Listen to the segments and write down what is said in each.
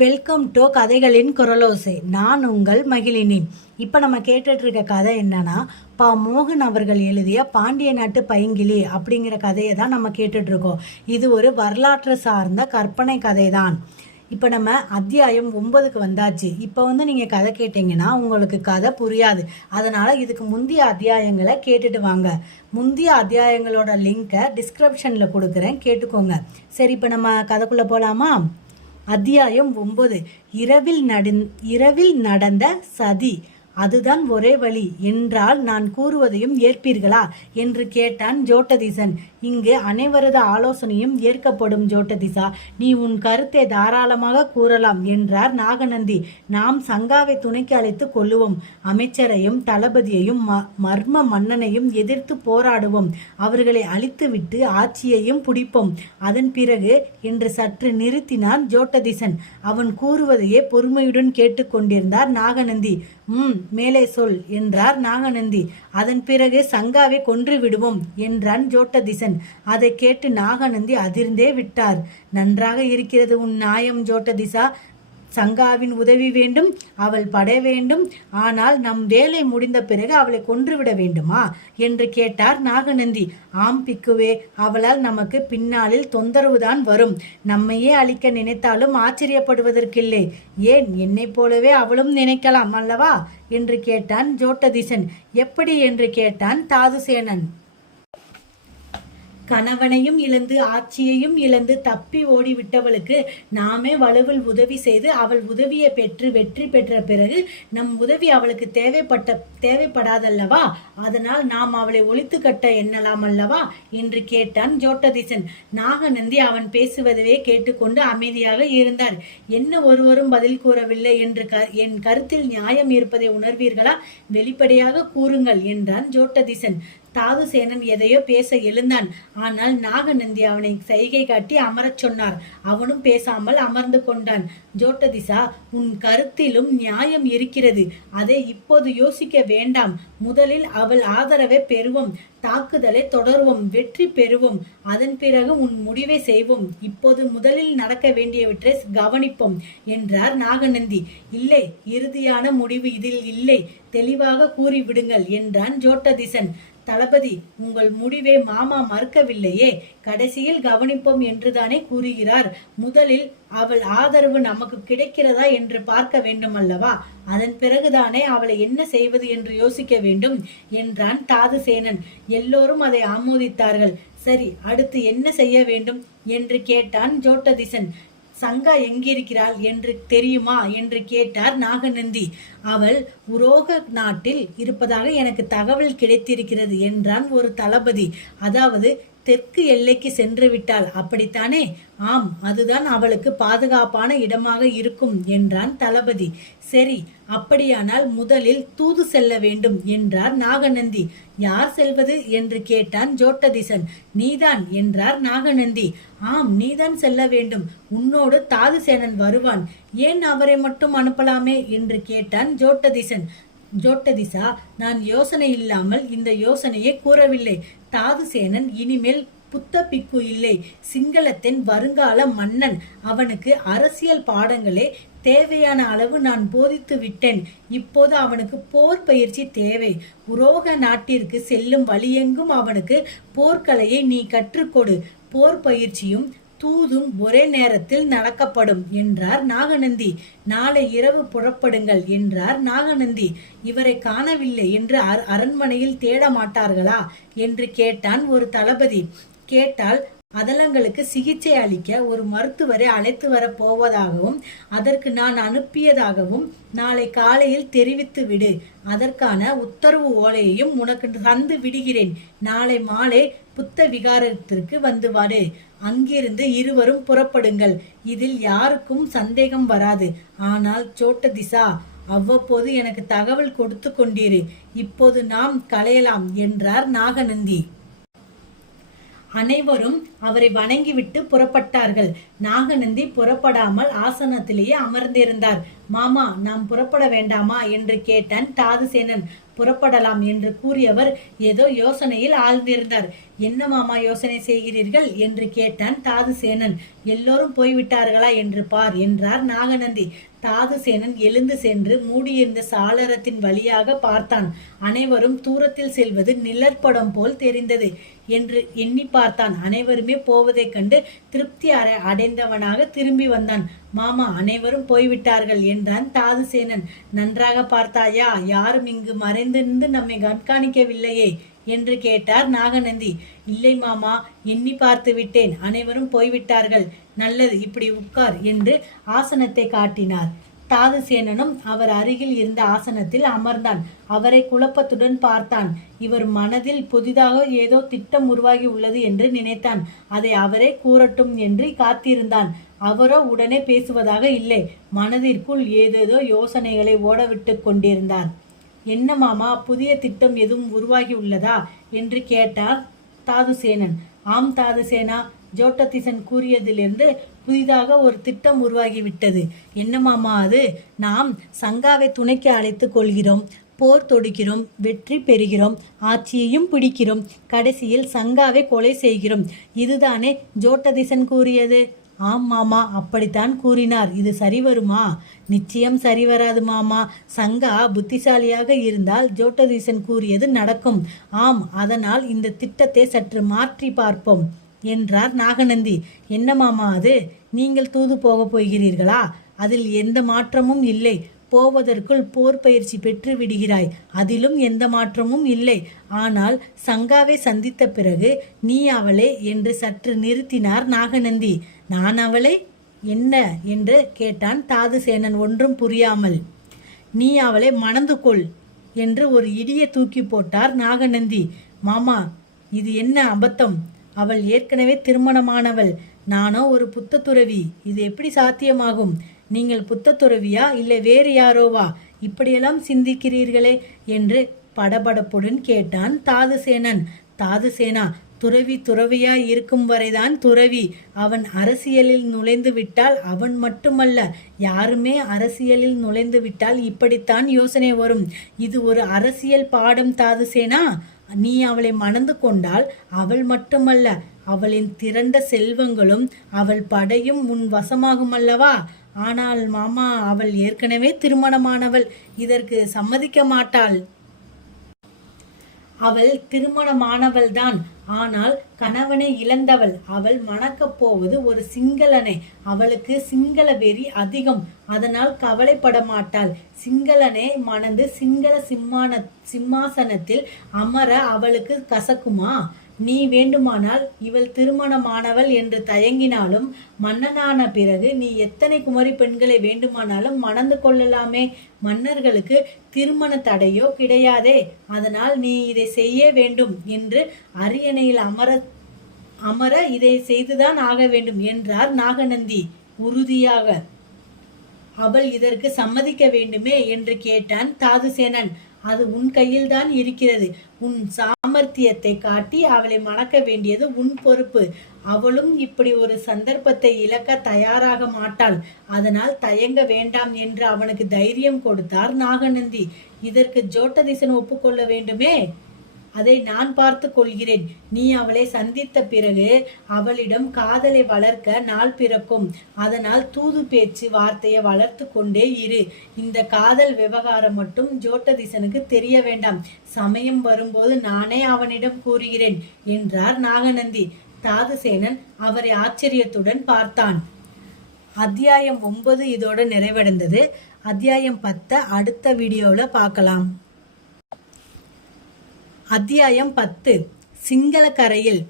Welcome to கதைகளின் குரலோசை. நான் உங்கள் மகிழினி. இப்போ நம்ம கேட்டுட்ருக்க கதை என்னன்னா பா மோகன் அவர்கள் எழுதிய பாண்டிய நாட்டு பைங்கிளி அப்படிங்கிற கதையை தான் நம்ம கேட்டுட்ருக்கோம். இது ஒரு வரலாற்று சார்ந்த கற்பனை கதை தான் இப்போ நம்ம அத்தியாயம் ஒன்பதுக்கு வந்தாச்சு. இப்போ வந்து நீங்கள் கதை கேட்டிங்கன்னா உங்களுக்கு கதை புரியாது. அதனால் இதுக்கு முந்தைய அத்தியாயங்களை கேட்டுட்டு வாங்க. முந்தைய அத்தியாயங்களோட லிங்கை டிஸ்கிரிப்ஷனில் கொடுக்குறேன். கேட்டுக்கோங்க. சரி இப்போ நம்ம கதைக்குள்ளே போகலாமா அத்தியாயம் ஒன்பது. இரவில் நட இரவில் நடந்த சதி. அதுதான் ஒரே வழி. என்றால் நான் கூறுவதையும் ஏற்பீர்களா? என்று கேட்டான் ஜோட்டதீசன். இங்கு அனைவரது ஆலோசனையும் ஏற்கப்படும் ஜோட்டதிசா. நீ உன் கருத்தை தாராளமாக கூறலாம் என்றார் நாகநந்தி. நாம் சங்காவை துணைக்கு அழைத்து கொள்ளுவோம். அமைச்சரையும் தளபதியையும் ம- மர்ம மன்னனையும் எதிர்த்து போராடுவோம். அவர்களை அழித்துவிட்டு ஆட்சியையும் பிடிப்போம். அதன் பிறகு என்று சற்று நிறுத்தினான் ஜோட்டதிசன். அவன் கூறுவதையே பொறுமையுடன் கேட்டுக்கொண்டிருந்தார் நாகநந்தி. ம் மேலே சொல் என்றார் நாகநந்தி. அதன் பிறகு சங்காவை கொன்று விடுவோம் என்றான் ஜோட்டதிசன். அதை கேட்டு நாகநந்தி அதிர்ந்தே விட்டார். நன்றாக இருக்கிறது உன் நியாயம் ஜோட்டதிசா. சங்காவின் உதவி வேண்டும் அவள் பட வேண்டும். ஆனால் நம் வேலை முடிந்த பிறகு அவளை கொன்றுவிட வேண்டுமா? என்று கேட்டார் நாகநந்தி. ஆம் பிக்குவே அவளால் நமக்கு பின்னாளில் தொந்தரவுதான் வரும். நம்மையே அழிக்க நினைத்தாலும் ஆச்சரியப்படுவதற்கில்லை. ஏன் என்னைப் போலவே அவளும் நினைக்கலாம் அல்லவா? என்று கேட்டான் ஜோட்டதிசன். எப்படி? என்று கேட்டான் தாதுசேனன். கணவனையும் இழந்து ஆட்சியையும் இழந்து தப்பி ஓடிவிட்டவளுக்கு நாமே வலுவில் உதவி செய்து அவள் உதவியை பெற்று வெற்றி பெற்ற பிறகு நம் உதவி அவளுக்கு தேவைப்பட்ட தேவைப்படாதல்லவா? அதனால் நாம் அவளை ஒழித்து கட்ட எண்ணலாம் அல்லவா? என்று கேட்டான் ஜோட்டதிசன். நாகநந்தி அவன் பேசுவதவே கேட்டுக்கொண்டு அமைதியாக இருந்தார். என்ன ஒருவரும் பதில் கூறவில்லை என்று க என் கருத்தில் நியாயம் இருப்பதை உணர்வீர்களா? வெளிப்படையாக கூறுங்கள் என்றான் ஜோட்டதிசன். தாதுசேனன் எதையோ பேச எழுந்தான். ஆனால் நாகநந்தி அவனை சைகை காட்டி அமரச் சொன்னார். அவனும் பேசாமல் அமர்ந்து கொண்டான். ஜோட்டதிசா உன் கருத்திலும் நியாயம் இருக்கிறது. அதை இப்போது யோசிக்க வேண்டாம். முதலில் அவள் ஆதரவை பெறுவோம். தாக்குதலை தொடர்வோம். வெற்றி பெறுவோம். அதன் பிறகு உன் முடிவை செய்வோம். இப்போது முதலில் நடக்க வேண்டியவற்றை கவனிப்போம் என்றார் நாகநந்தி. இல்லை இறுதியான முடிவு இதில் இல்லை. தெளிவாக கூறிவிடுங்கள் என்றான் ஜோட்டதிசன். தளபதி உங்கள் முடிவை மாமா மறுக்கவில்லையே. கடைசியில் கவனிப்போம் என்றுதானே கூறுகிறார். முதலில் அவள் ஆதரவு நமக்கு கிடைக்கிறதா என்று பார்க்க வேண்டும் அல்லவா அதன் பிறகுதானே அவளை என்ன செய்வது என்று யோசிக்க வேண்டும் என்றான் தாதுசேனன். எல்லோரும் அதை ஆமோதித்தார்கள். சரி அடுத்து என்ன செய்ய வேண்டும்? என்று கேட்டான் ஜோட்டதிசன். சங்கா எங்கிருக்கிறாள் என்று தெரியுமா என்று கேட்டார் நாகநந்தி. அவள் உரோக நாட்டில் இருப்பதாக எனக்கு தகவல் கிடைத்திருக்கிறது என்றான் ஒரு தளபதி. அதாவது தெற்கு எல்லைக்கு சென்று விட்டாள் அப்படித்தானே? ஆம் அதுதான் அவளுக்கு பாதுகாப்பான இடமாக இருக்கும் என்றான் தளபதி. சரி அப்படியானால் முதலில் தூது செல்ல வேண்டும் என்றார் நாகநந்தி. யார் செல்வது என்று கேட்டான் ஜோட்டதிசன். நீதான் என்றார் நாகநந்தி. ஆம் நீதான் செல்ல வேண்டும். உன்னோடு தாதுசேனன் வருவான். ஏன் அவரை மட்டும் அனுப்பலாமே? என்று கேட்டான் ஜோட்டதிசன். ஜோட்டதிசா நான் யோசனை இல்லாமல் இந்த யோசனையை கூறவில்லை. தாதுசேனன் இனிமேல் புத்த பிக்கு இல்லை. சிங்களத்தின் வருங்கால மன்னன். அவனுக்கு அரசியல் பாடங்களே தேவையான அளவு நான் போதித்து விட்டேன். இப்போது அவனுக்கு போர் பயிற்சி தேவை. உரோக நாட்டிற்கு செல்லும் வழியெங்கும் அவனுக்கு போர்க்கலையை நீ கற்றுக்கொடு போர் பயிற்சியும் தூதும் ஒரே நேரத்தில் நடக்கப்படும் என்றார் நாகநந்தி. நாளை இரவு புறப்படுங்கள் என்றார் நாகநந்தி. இவரை காணவில்லை என்று அரண்மனையில் தேட மாட்டார்களா என்று கேட்டான் ஒரு தளபதி. கேட்டால் அதலங்களுக்கு சிகிச்சை அளிக்க ஒரு மருத்துவரை அழைத்து வர போவதாகவும் அதற்கு நான் அனுப்பியதாகவும் நாளை காலையில் தெரிவித்து விடு. அதற்கான உத்தரவு ஓலையையும் உனக்கு தந்து விடுகிறேன். நாளை மாலை புத்த விகாரத்திற்கு வந்து வாடு. அங்கிருந்து இருவரும் புறப்படுங்கள். இதில் யாருக்கும் சந்தேகம் வராது. ஆனால் சோட்ட திசா அவ்வப்போது எனக்கு தகவல் கொடுத்து கொண்டீரு. இப்போது நாம் களையலாம் என்றார் நாகநந்தி. அனைவரும் அவரை வணங்கிவிட்டு புறப்பட்டார்கள். நாகநந்தி புறப்படாமல் ஆசனத்திலேயே அமர்ந்திருந்தார். மாமா நாம் புறப்பட வேண்டாமா? என்று கேட்டான் தாதுசேனன். புறப்படலாம் என்று கூறியவர் ஏதோ யோசனையில் ஆழ்ந்திருந்தார். என்ன மாமா யோசனை செய்கிறீர்கள்? என்று கேட்டான் தாதுசேனன். எல்லோரும் போய்விட்டார்களா என்று பார் என்றார் நாகநந்தி. தாதுசேனன் எழுந்து சென்று மூடியிருந்த சாளரத்தின் வழியாக பார்த்தான். அனைவரும் தூரத்தில் செல்வது நிழற்படம் போல் தெரிந்தது. என்று எண்ணி பார்த்தான். அனைவருமே போவதைக் கண்டு திருப்தி அடை அடைந்தவனாக திரும்பி வந்தான். மாமா அனைவரும் போய்விட்டார்கள் என்றான் தாதுசேனன். நன்றாக பார்த்தாயா? யாரும் இங்கு மறைந்திருந்து நம்மை கண்காணிக்கவில்லையே என்று கேட்டார் நாகநந்தி. இல்லை மாமா எண்ணி பார்த்து விட்டேன். அனைவரும் போய்விட்டார்கள். நல்லது இப்படி உட்கார் என்று ஆசனத்தை காட்டினார். தாதுசேனனும் அவர் அருகில் இருந்த ஆசனத்தில் அமர்ந்தான். அவரை குழப்பத்துடன் பார்த்தான். இவர் மனதில் புதிதாக ஏதோ திட்டம் உருவாகி உள்ளது என்று நினைத்தான். அதை அவரே கூறட்டும் என்று காத்திருந்தான். அவரோ உடனே பேசுவதாக இல்லை. மனதிற்குள் ஏதேதோ யோசனைகளை ஓடவிட்டு கொண்டிருந்தார். என்ன மாமா புதிய திட்டம் எதுவும் உருவாகி உள்ளதா? என்று கேட்டார் தாதுசேனன். ஆம் தாதுசேனா ஜோட்டதிசன் கூறியதிலிருந்து புதிதாக ஒரு திட்டம் உருவாகிவிட்டது. என்ன மாமா அது? நாம் சங்காவை துணைக்கு அழைத்து கொள்கிறோம். போர் தொடுக்கிறோம் வெற்றி பெறுகிறோம். ஆட்சியையும் பிடிக்கிறோம். கடைசியில் சங்காவை கொலை செய்கிறோம். இதுதானே ஜோட்டதிசன் கூறியது. ஆம் மாமா அப்படித்தான் கூறினார். இது சரி வருமா? நிச்சயம் சரி வராது மாமா. சங்கா புத்திசாலியாக இருந்தால் ஜோட்டதீசன் கூறியது நடக்கும். ஆம் அதனால் இந்த திட்டத்தை சற்று மாற்றி பார்ப்போம் என்றார் நாகநந்தி. என்ன மாமா அது? நீங்கள் தூது போகப் போகிறீர்களா? அதில் எந்த மாற்றமும் இல்லை. போவதற்குள் போர் பயிற்சி பெற்று விடுகிறாய். அதிலும் எந்த மாற்றமும் இல்லை. ஆனால் சங்காவை சந்தித்த பிறகு நீ அவளே என்று சற்று நிறுத்தினார் நாகநந்தி. நான் அவளை? என்ன? என்று கேட்டான் தாதுசேனன். ஒன்றும் புரியாமல். நீ அவளை மணந்து கொள் என்று ஒரு இடியை தூக்கி போட்டார் நாகநந்தி. மாமா இது என்ன அபத்தம்? அவள் ஏற்கனவே திருமணமானவள். நானோ ஒரு புத்த துறவி இது எப்படி சாத்தியமாகும்? நீங்கள் புத்த துறவியா இல்லை வேறு யாரோவா? இப்படியெல்லாம் சிந்திக்கிறீர்களே என்று படபடப்புடன் கேட்டான் தாதுசேனன். தாதுசேனா துறவி துறவியாய் இருக்கும் வரைதான் துறவி. அவன் அரசியலில் நுழைந்து விட்டால் அவன் மட்டுமல்ல யாருமே அரசியலில் நுழைந்து விட்டால் இப்படித்தான் யோசனை வரும். இது ஒரு அரசியல் பாடம் தாதுசேனா. நீ அவளை மணந்து கொண்டால் அவள் மட்டுமல்ல அவளின் திரண்ட செல்வங்களும் அவள் படையும் உன் வசமாகும் அல்லவா ஆனால் மாமா அவள் ஏற்கனவே திருமணமானவள் இதற்கு சம்மதிக்க மாட்டாள். அவள் திருமணமானவள்தான். ஆனால் கணவனை இழந்தவள். அவள் மணக்கப் போவது ஒரு சிங்களனை. அவளுக்கு சிங்கள வெறி அதிகம். அதனால் கவலைப்பட மாட்டாள். சிங்களனை மணந்து சிங்கள சிம்மான சிம்மாசனத்தில் அமர அவளுக்கு கசக்குமா? நீ வேண்டுமானால் இவள் திருமணமானவள் என்று தயங்கினாலும் மன்னனான பிறகு நீ எத்தனை குமரி பெண்களை வேண்டுமானாலும் மணந்து கொள்ளலாமே. மன்னர்களுக்கு திருமண தடையோ கிடையாதே. அதனால் நீ இதை செய்ய வேண்டும் என்று அரியணையில் அமர அமர இதை செய்துதான் ஆக வேண்டும் என்றார் நாகநந்தி. உறுதியாக. அவள் இதற்கு சம்மதிக்க வேண்டுமே என்று கேட்டான் தாதுசேனன். அது உன் கையில்தான் இருக்கிறது. உன் சாமர்த்தியத்தை காட்டி அவளை மணக்க வேண்டியது உன் பொறுப்பு. அவளும் இப்படி ஒரு சந்தர்ப்பத்தை இழக்க தயாராக மாட்டாள். அதனால் தயங்க வேண்டாம் என்று அவனுக்கு தைரியம் கொடுத்தார் நாகநந்தி. இதற்கு ஜோட்டதிசன் ஒப்புக்கொள்ள வேண்டுமே? அதை நான் பார்த்து கொள்கிறேன். நீ அவளை சந்தித்த பிறகு அவளிடம் காதலை வளர்க்க நாள் பிறக்கும். அதனால் தூது பேச்சு வார்த்தையை வளர்த்து கொண்டே இரு. இந்த காதல் விவகாரம் மட்டும் ஜோட்டதிசனுக்கு தெரிய வேண்டாம். சமயம் வரும்போது நானே அவனிடம் கூறுகிறேன் என்றார் நாகநந்தி. தாதுசேனன் அவரை ஆச்சரியத்துடன் பார்த்தான். அத்தியாயம் ஒன்பது இதோட நிறைவடைந்தது. அத்தியாயம் பத்தை அடுத்த வீடியோவில் பார்க்கலாம். அத்தியாயம் பத்து. சிங்களக்கரையில்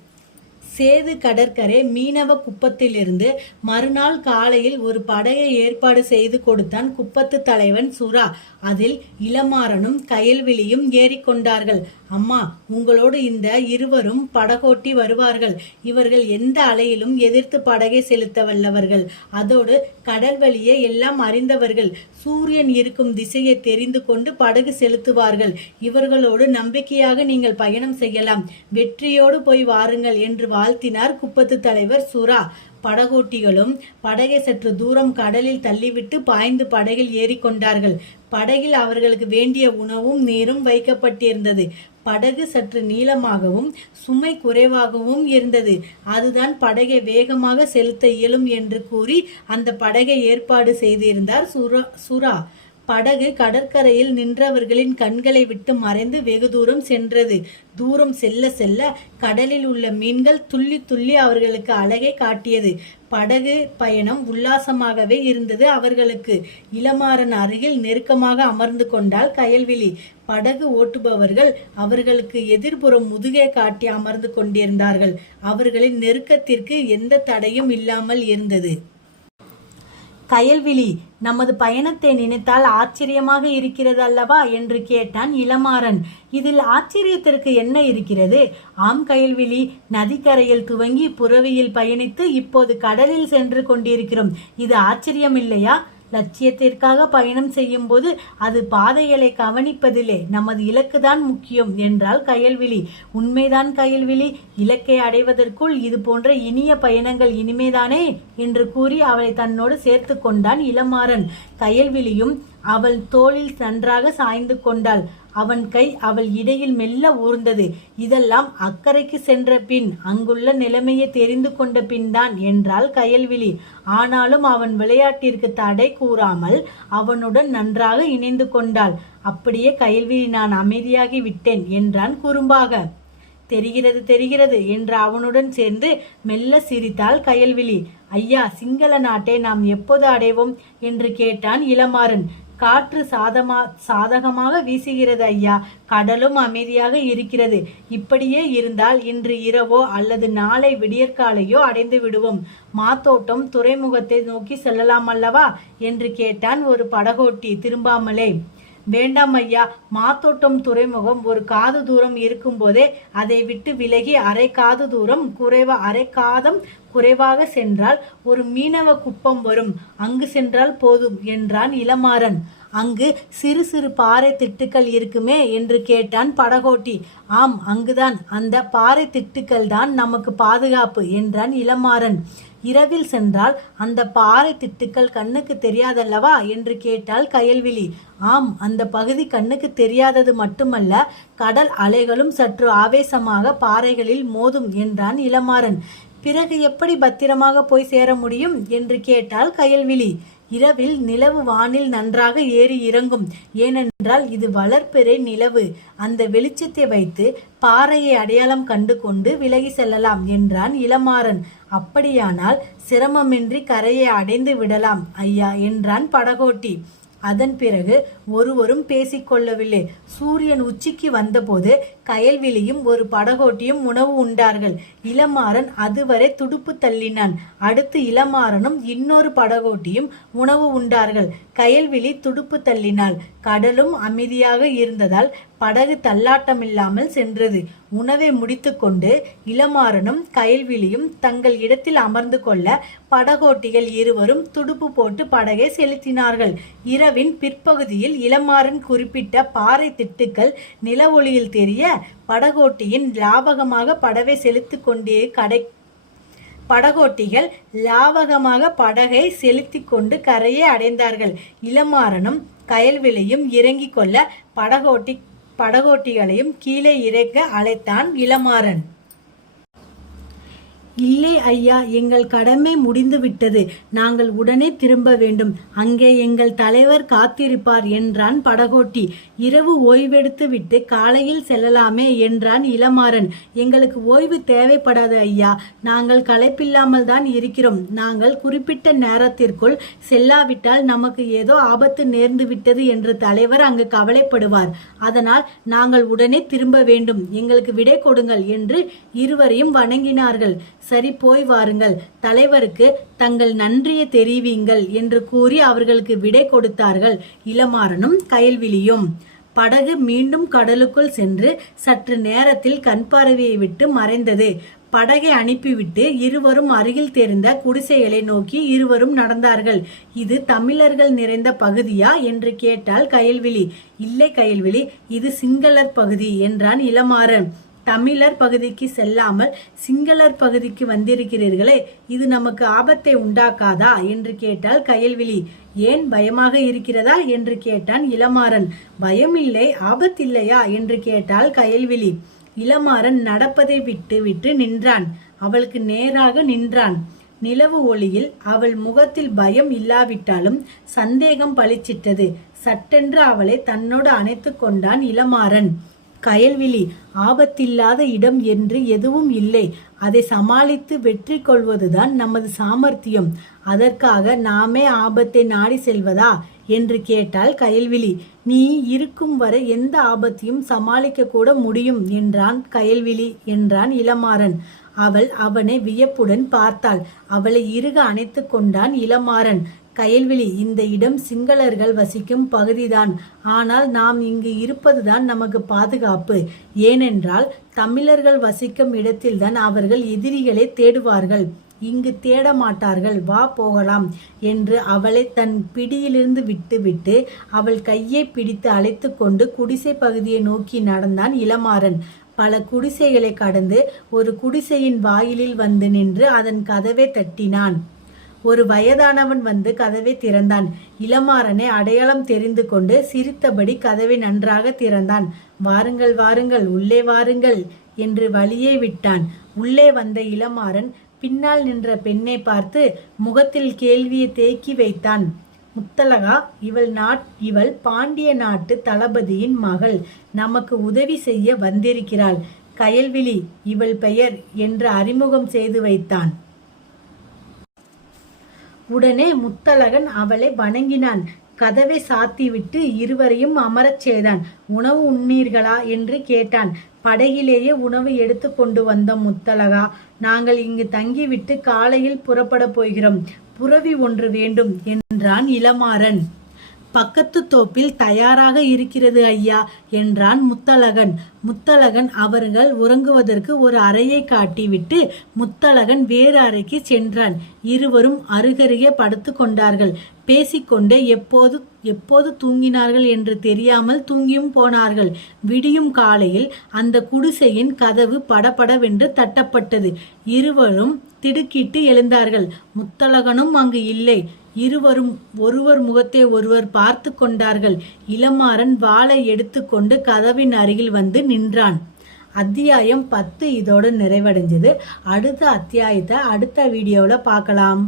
சேது கடற்கரை மீனவ குப்பத்திலிருந்து மறுநாள் காலையில் ஒரு படையை ஏற்பாடு செய்து கொடுத்தான் குப்பத்து தலைவன் சுறா அதில் இளமாறனும் கயல்விழியும் ஏறிக்கொண்டார்கள் அம்மா உங்களோடு இந்த இருவரும் படகோட்டி வருவார்கள். இவர்கள் எந்த அலையிலும் எதிர்த்து படகை செலுத்த வல்லவர்கள். அதோடு கடல் வழியே எல்லாம் அறிந்தவர்கள். சூரியன் இருக்கும் திசையை தெரிந்து கொண்டு படகு செலுத்துவார்கள். இவர்களோடு நம்பிக்கையாக நீங்கள் பயணம் செய்யலாம். வெற்றியோடு போய் வாருங்கள் என்று வாழ்த்தினார் குப்பத்து தலைவர் சுரா. படகோட்டிகளும் படகை சற்று தூரம் கடலில் தள்ளிவிட்டு பாய்ந்து படகில் ஏறிக்கொண்டார்கள் படகில் அவர்களுக்கு வேண்டிய உணவும் நீரும் வைக்கப்பட்டிருந்தது. படகு சற்று நீளமாகவும் சுமை குறைவாகவும் இருந்தது. அதுதான் படகை வேகமாக செலுத்த இயலும் என்று கூறி அந்த படகை ஏற்பாடு செய்திருந்தார் சுரா. சுரா. படகு கடற்கரையில் நின்றவர்களின் கண்களை விட்டு மறைந்து வெகு தூரம் சென்றது. தூரம் செல்ல செல்ல கடலில் உள்ள மீன்கள் துள்ளி துள்ளி அவர்களுக்கு அழகை காட்டியது. படகு பயணம் உல்லாசமாகவே இருந்தது அவர்களுக்கு. இளமாறன் அருகில் நெருக்கமாக அமர்ந்து கொண்டால் கயல்விழி. படகு ஓட்டுபவர்கள் அவர்களுக்கு எதிர்புறம் முதுகை காட்டி அமர்ந்து கொண்டிருந்தார்கள். அவர்களின் நெருக்கத்திற்கு எந்த தடையும் இல்லாமல் இருந்தது. கயல்விழி நமது பயணத்தை நினைத்தால் ஆச்சரியமாக இருக்கிறது அல்லவா என்று கேட்டான் இளமாறன். இதில் ஆச்சரியத்திற்கு என்ன இருக்கிறது? ஆம் கயல்விழி. நதிக்கரையில் துவங்கி புறவியில் பயணித்து இப்போது கடலில் சென்று கொண்டிருக்கிறோம். இது ஆச்சரியம் இல்லையா லட்சியத்திற்காக பயணம் செய்யும் போது அது பாதைகளை கவனிப்பதில்லை நமது இலக்குதான் முக்கியம் என்றால் கயல்விழி. உண்மைதான் கயல்விழி இலக்கை அடைவதற்குள் இது போன்ற இனிய பயணங்கள் இனிமேதானே என்று கூறி அவளை தன்னோடு சேர்த்து கொண்டான் இளமாறன். கயல்விழியும் அவள் தோளில் நன்றாக சாய்ந்து கொண்டாள். அவன் கை அவள் இடையில் மெல்ல ஊர்ந்தது. இதெல்லாம் அக்கறைக்கு சென்ற பின் அங்குள்ள நிலைமையை தெரிந்து கொண்ட பின் தான் என்றாள் கயல்விழி. ஆனாலும் அவன் விளையாட்டிற்கு தடை கூறாமல் அவனுடன் நன்றாக இணைந்து கொண்டாள். அப்படியே கயல்விழி நான் அமைதியாகி விட்டேன் என்றான் குறும்பாக. தெரிகிறது தெரிகிறது என்று அவனுடன் சேர்ந்து மெல்ல சிரித்தாள் கயல்விழி. ஐயா சிங்கள நாட்டை நாம் எப்போது அடைவோம்? என்று கேட்டான் இளமாறன். காற்று சாதமா சாதகமாக வீசுகிறது ஐயா. கடலும் அமைதியாக இருக்கிறது. இப்படியே இருந்தால் இன்று இரவோ அல்லது நாளை விடியற்காலையோ அடைந்து விடுவோம். மாத்தோட்டம் துறைமுகத்தை நோக்கி செல்லலாம் அல்லவா? என்று கேட்டான் ஒரு படகோட்டி திரும்பாமலே. வேண்டாம் ஐயா மாத்தோட்டம் துறைமுகம் ஒரு காது தூரம் இருக்கும்போதே அதை விட்டு விலகி அரை காது தூரம் குறைவா அரை காதம் குறைவாக சென்றால் ஒரு மீனவ குப்பம் வரும். அங்கு சென்றால் போதும் என்றான் இளமாறன். அங்கு சிறு சிறு பாறை திட்டுக்கள் இருக்குமே என்று கேட்டான் படகோட்டி. ஆம் அங்குதான். அந்த பாறை திட்டுக்கள் தான் நமக்கு பாதுகாப்பு என்றான் இளமாறன். இரவில் சென்றால் அந்த பாறை திட்டுக்கள் கண்ணுக்கு தெரியாதல்லவா? என்று கேட்டாள் கயல்விழி. ஆம் அந்த பகுதி கண்ணுக்கு தெரியாதது மட்டுமல்ல கடல் அலைகளும் சற்று ஆவேசமாக பாறைகளில் மோதும் என்றான் இளமாறன். பிறகு எப்படி பத்திரமாக போய் சேர முடியும்? என்று கேட்டாள் கயல்விழி. இரவில் நிலவு வானில் நன்றாக ஏறி இறங்கும். ஏனென்றால் இது வளர்ப்பெறை நிலவு. அந்த வெளிச்சத்தை வைத்து பாறையை அடையாளம் கண்டு கொண்டு விலகி செல்லலாம் என்றான் இளமாறன். அப்படியானால் சிரமமின்றி கரையை அடைந்து விடலாம். ஐயா என்றான் படகோட்டி. அதன் பிறகு ஒருவரும் பேசிக்கொள்ளவில்லை. சூரியன் உச்சிக்கு வந்தபோது கயல்விழியும் ஒரு படகோட்டியும் உணவு உண்டார்கள். இளமாறன் அதுவரை துடுப்பு தள்ளினான். அடுத்து இளமாறனும் இன்னொரு படகோட்டியும் உணவு உண்டார்கள். கயல்விழி துடுப்பு தள்ளினாள். கடலும் அமைதியாக இருந்ததால் படகு தள்ளாட்டமில்லாமல் சென்றது. உணவை முடித்துக்கொண்டு இளமாறனும் கயல்விழியும் தங்கள் இடத்தில் அமர்ந்து கொள்ள படகோட்டிகள் இருவரும் துடுப்பு போட்டு படகை செலுத்தினார்கள். இரவின் பிற்பகுதியில் இளமாறன் குறிப்பிட்ட பாறை திட்டுக்கள் நில ஒளியில் தெரிய படகோட்டியின் லாபகமாக படவை செலுத்தி கொண்டே கடை படகோட்டிகள் லாவகமாக படகை செலுத்தி கொண்டு கரையை அடைந்தார்கள். இளமாறனும் கயல்விலையும் இறங்கிக் கொள்ள படகோட்டி படகோட்டிகளையும் கீழே இறக்க அழைத்தான் இளமாறன். இல்லை ஐயா எங்கள் கடமை முடிந்து விட்டது நாங்கள் உடனே திரும்ப வேண்டும். அங்கே எங்கள் தலைவர் காத்திருப்பார் என்றான் படகோட்டி. இரவு ஓய்வெடுத்து விட்டு காலையில் செல்லலாமே என்றான் இளமாறன். எங்களுக்கு ஓய்வு தேவைப்படாது ஐயா. நாங்கள் களைப்பில்லாமல் தான் இருக்கிறோம். நாங்கள் குறிப்பிட்ட நேரத்திற்குள் செல்லாவிட்டால் நமக்கு ஏதோ ஆபத்து நேர்ந்து விட்டது என்று தலைவர் அங்கு கவலைப்படுவார். அதனால் நாங்கள் உடனே திரும்ப வேண்டும். எங்களுக்கு விடை கொடுங்கள் என்று இருவரையும் வணங்கினார்கள். சரி போய் வாருங்கள். தலைவருக்கு தங்கள் நன்றியை தெரிவிங்கள் என்று கூறி அவர்களுக்கு விடை கொடுத்தார்கள். இளமாறனும் கயல்விழியும். படகு மீண்டும் கடலுக்குள் சென்று சற்று நேரத்தில் கண்பார்வையை விட்டு மறைந்தது. படகை அனுப்பிவிட்டு இருவரும் அருகில் தெரிந்த குடிசைகளை நோக்கி இருவரும் நடந்தார்கள். இது தமிழர்கள் நிறைந்த பகுதியா என்று கேட்டால் கயல்விழி. இல்லை கயல்விழி இது சிங்களர் பகுதி என்றான் இளமாறன். தமிழர் பகுதிக்கு செல்லாமல் சிங்களர் பகுதிக்கு வந்திருக்கிறீர்களே இது நமக்கு ஆபத்தை உண்டாக்காதா என்று கேட்டால் கயல்விழி. ஏன் பயமாக இருக்கிறதா என்று கேட்டான் இளமாறன். பயமில்லை ஆபத்தில்லையா என்று கேட்டால் கயல்விழி. இளமாறன் நடப்பதை விட்டு விட்டு நின்றான். அவளுக்கு நேராக நின்றான். நிலவு ஒளியில் அவள் முகத்தில் பயம் இல்லாவிட்டாலும் சந்தேகம் பளிச்சிட்டது. சட்டென்று அவளை தன்னோடு அணைத்து கொண்டான் இளமாறன். கயல்விழி ஆபத்தில்லாத இடம் என்று எதுவும் இல்லை. அதை சமாளித்து வெற்றி கொள்வதுதான் நமது சாமர்த்தியம். அதற்காக நாமே ஆபத்தை நாடி செல்வதா என்று கேட்டால் கயல்விழி. நீ இருக்கும் வரை எந்த ஆபத்தையும் சமாளிக்க கூட முடியும் என்றான் கயல்விழி என்றான் இளமாறன். அவள் அவனை வியப்புடன் பார்த்தாள். அவளை இறுக அணைத்து கொண்டான் இளமாறன். கயல்விழி இந்த இடம் சிங்களர்கள் வசிக்கும் பகுதிதான். ஆனால் நாம் இங்கு இருப்பதுதான் நமக்கு பாதுகாப்பு. ஏனென்றால் தமிழர்கள் வசிக்கும் இடத்தில்தான் அவர்கள் எதிரிகளை தேடுவார்கள். இங்கு தேட மாட்டார்கள் வா போகலாம் என்று அவளை தன் பிடியிலிருந்து விட்டுவிட்டு அவள் கையை பிடித்து அழைத்து கொண்டு குடிசை பகுதியை நோக்கி நடந்தான் இளமாறன். பல குடிசைகளை கடந்து ஒரு குடிசையின் வாயிலில் வந்து நின்று அதன் கதவை தட்டினான். ஒரு வயதானவன் வந்து கதவை திறந்தான். இளமாறனை அடையாளம் தெரிந்து கொண்டு சிரித்தபடி கதவை நன்றாக திறந்தான். வாருங்கள் வாருங்கள் உள்ளே வாருங்கள் என்று வழியே விட்டான். உள்ளே வந்த இளமாறன் பின்னால் நின்ற பெண்ணை பார்த்து முகத்தில் கேள்வியை தேக்கி வைத்தான். முத்தலகா இவள் நாட் இவள் பாண்டிய நாட்டு தளபதியின் மகள். நமக்கு உதவி செய்ய வந்திருக்கிறாள். கயல்விழி இவள் பெயர் என்று அறிமுகம் செய்து வைத்தான். உடனே முத்தழகன் அவளை வணங்கினான். கதவை சாத்திவிட்டு இருவரையும் அமரச் செய்தான். உணவு உண்ணீர்களா? என்று கேட்டான். படகிலேயே உணவு எடுத்து கொண்டு வந்த முத்தழகா நாங்கள் இங்கு தங்கிவிட்டு காலையில் புறப்பட போகிறோம். புறவி ஒன்று வேண்டும் என்றான் இளமாறன். பக்கத்து தோப்பில் தயாராக இருக்கிறது ஐயா என்றான் முத்தழகன். முத்தழகன் அவர்கள் உறங்குவதற்கு ஒரு அறையை காட்டிவிட்டு முத்தழகன் வேறு அறைக்கு சென்றான். இருவரும் அருகருகே படுத்து கொண்டார்கள். பேசிக்கொண்டே எப்போது எப்போது தூங்கினார்கள் என்று தெரியாமல் தூங்கியும் போனார்கள். விடியும் காலையில் அந்த குடிசையின் கதவு படபடவென்று தட்டப்பட்டது. இருவரும் திடுக்கிட்டு எழுந்தார்கள். முத்தழகனும் அங்கு இல்லை. இருவரும் ஒருவர் முகத்தை ஒருவர் பார்த்து கொண்டார்கள். இளமாறன் வாளை எடுத்துக்கொண்டு கதவின் அருகில் வந்து நின்றான். அத்தியாயம் பத்து இதோடு நிறைவடைஞ்சது. அடுத்த அத்தியாயத்தை அடுத்த வீடியோவில் பார்க்கலாம்.